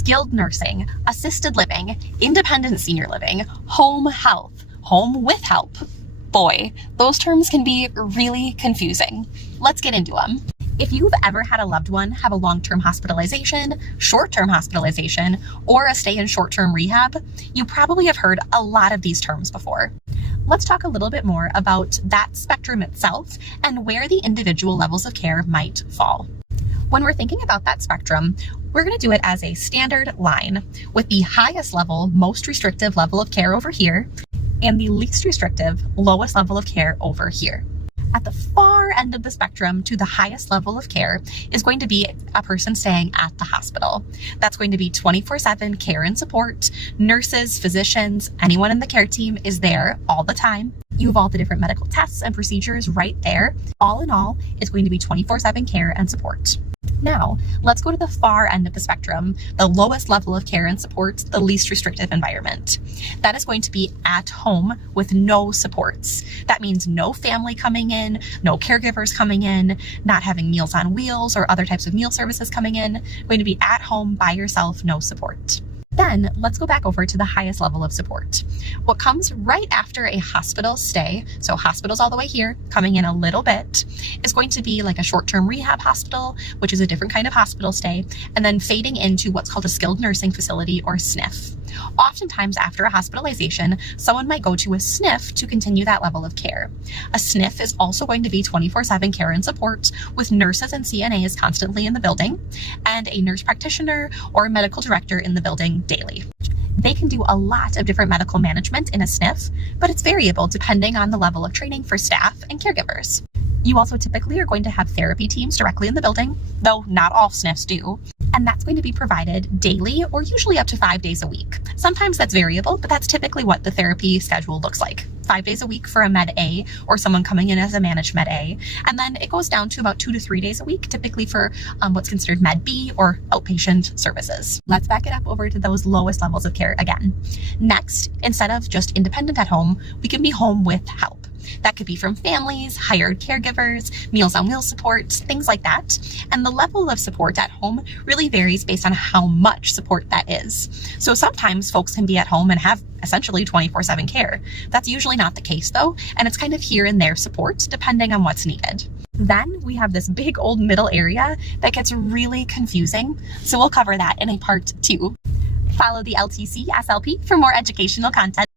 skilled nursing, assisted living, independent senior living, home health, home with help. Boy, those terms can be really confusing. Let's get into them. If you've ever had a loved one have a long-term hospitalization, short-term hospitalization, or a stay in short-term rehab, you probably have heard a lot of these terms before. Let's talk a little bit more about that spectrum itself and where the individual levels of care might fall. When we're thinking about that spectrum, we're going to do it as a standard line with the highest level, most restrictive level of care over here and the least restrictive, lowest level of care over here. At the far end of the spectrum to the highest level of care is going to be a person staying at the hospital. That's going to be 24/7 care and support. Nurses, physicians, anyone in the care team is there all the time. You have all the different medical tests and procedures right there. All in all, it's going to be 24/7 care and support. Now, let's go to the far end of the spectrum, the lowest level of care and support, the least restrictive environment. That is going to be at home with no supports. That means no family coming in, no caregivers coming in, not having Meals on Wheels or other types of meal services coming in, going to be at home by yourself, no support. Then let's go back over to the highest level of support. What comes right after a hospital stay, so hospitals all the way here, coming in a little bit, is going to be like a short-term rehab hospital, which is a different kind of hospital stay, and then fading into what's called a skilled nursing facility or SNF. Oftentimes after a hospitalization, someone might go to a SNF to continue that level of care. A SNF is also going to be 24/7 care and support with nurses and CNAs constantly in the building and a nurse practitioner or a medical director in the building daily. They can do a lot of different medical management in a SNF, but it's variable depending on the level of training for staff and caregivers. You also typically are going to have therapy teams directly in the building, though not all SNFs do. And that's going to be provided daily or usually up to 5 days a week. Sometimes that's variable, but that's typically what the therapy schedule looks like. 5 days a week for a Med A or someone coming in as a managed Med A. And then it goes down to about 2 to 3 days a week, typically for what's considered Med B or outpatient services. Let's back it up over to those lowest levels of care again. Next, instead of just independent at home, we can be home with help. That could be from families, hired caregivers, Meals on Wheels support, things like that. And the level of support at home really varies based on how much support that is. So sometimes folks can be at home and have essentially 24/7 care. That's usually not the case though, and it's kind of here and there support depending on what's needed. Then we have this big old middle area that gets really confusing. So we'll cover that in a part 2. Follow the LTC SLP for more educational content.